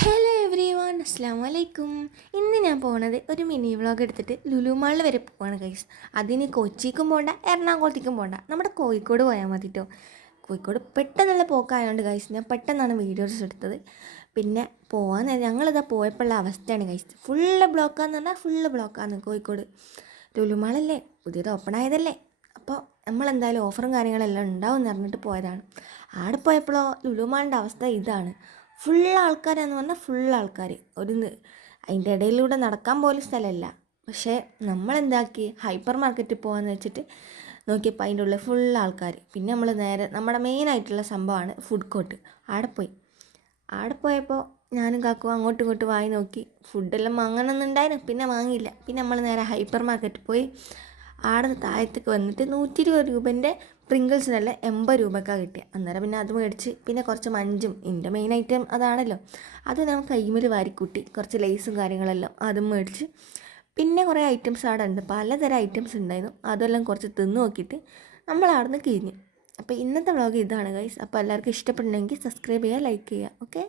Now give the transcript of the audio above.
Hello every one, അസ്സാം വലൈക്കും. ഇന്ന് ഞാൻ പോകുന്നത് ഒരു മിനി വ്ളോഗ് എടുത്തിട്ട് ലുലു മാളിൽ വരെ പോവാണ് ഗൈസ്. അതിന് കൊച്ചിക്കും പോകണ്ട, എറണാകുളത്തേക്കും പോകണ്ട, നമ്മുടെ കോഴിക്കോട് പോയാൽ മതി കേട്ടോ. കോഴിക്കോട് പെട്ടെന്നുള്ള പോക്കായതുകൊണ്ട് ഗൈസ് ഞാൻ പെട്ടെന്നാണ് വീഡിയോസ് എടുത്തത്. പിന്നെ പോകാൻ ഞങ്ങളിതാ പോയപ്പോഴുള്ള അവസ്ഥയാണ് ഗൈസ്. ഫുള്ള് ബ്ലോക്കാന്ന് പറഞ്ഞാൽ ഫുള്ള് ബ്ലോക്കാണ് കോഴിക്കോട്. ലുലു മാളല്ലേ, പുതിയത് ഓപ്പൺ ആയതല്ലേ, അപ്പോൾ നമ്മളെന്തായാലും ഓഫറും കാര്യങ്ങളെല്ലാം ഉണ്ടാവും എന്ന് പറഞ്ഞിട്ട് പോയതാണ്. ആടെ പോയപ്പോഴോ ലുലു മാളിൻ്റെ അവസ്ഥ ഇതാണ്. ഫുൾ ആൾക്കാരാന്ന് പറഞ്ഞാൽ ഫുൾ ആൾക്കാർ. അതിൻ്റെ ഇടയിലൂടെ നടക്കാൻ പോലും സ്ഥലമല്ല. പക്ഷേ നമ്മളെന്താക്കി, ഹൈപ്പർ മാർക്കറ്റിൽ പോകാമെന്ന് വെച്ചിട്ട് നോക്കിയപ്പോൾ അതിൻ്റെ ഉള്ളിൽ ഫുൾ ആൾക്കാർ. പിന്നെ നമ്മൾ നേരെ നമ്മുടെ മെയിനായിട്ടുള്ള സംഭവമാണ് ഫുഡ് കോർട്ട്. ആടെ പോയപ്പോൾ ഞാനും കാക്കും അങ്ങോട്ടും ഇങ്ങോട്ടും വാങ്ങി നോക്കി. ഫുഡെല്ലാം വാങ്ങണമെന്നുണ്ടായിരുന്നു, പിന്നെ വാങ്ങിയില്ല. പിന്നെ നമ്മൾ നേരെ ഹൈപ്പർ മാർക്കറ്റിൽ പോയി ആടെ താഴത്തേക്ക് വന്നിട്ട് 120 രൂപേൻ്റെ പ്രിങ്കിൾസിനെല്ലാം 80 രൂപയ്ക്കാണ് കിട്ടിയത്. അന്നേരം പിന്നെ അത് മേടിച്ച്, പിന്നെ കുറച്ച് മഞ്ചും, എൻ്റെ മെയിൻ ഐറ്റം അതാണല്ലോ, അത് ഞാൻ കൈമേൽ വാരിക്കൂട്ടി. കുറച്ച് ലേസും കാര്യങ്ങളെല്ലാം അതും മേടിച്ച്. പിന്നെ കുറേ ഐറ്റംസ് അവിടെ ഉണ്ട്, പലതരം ഐറ്റംസ് ഉണ്ടായിരുന്നു. അതെല്ലാം കുറച്ച് തിന്ന് നോക്കിയിട്ട് നമ്മൾ അവിടെ നിന്ന് കിഴിഞ്ഞു. അപ്പോൾ ഇന്നത്തെ വ്ളോഗ് ഇതാണ് ഗൈസ്. അപ്പോൾ എല്ലാവർക്കും ഇഷ്ടപ്പെടണമെങ്കിൽ സബ്സ്ക്രൈബ് ചെയ്യുക, ലൈക്ക് ചെയ്യുക. ഓക്കെ.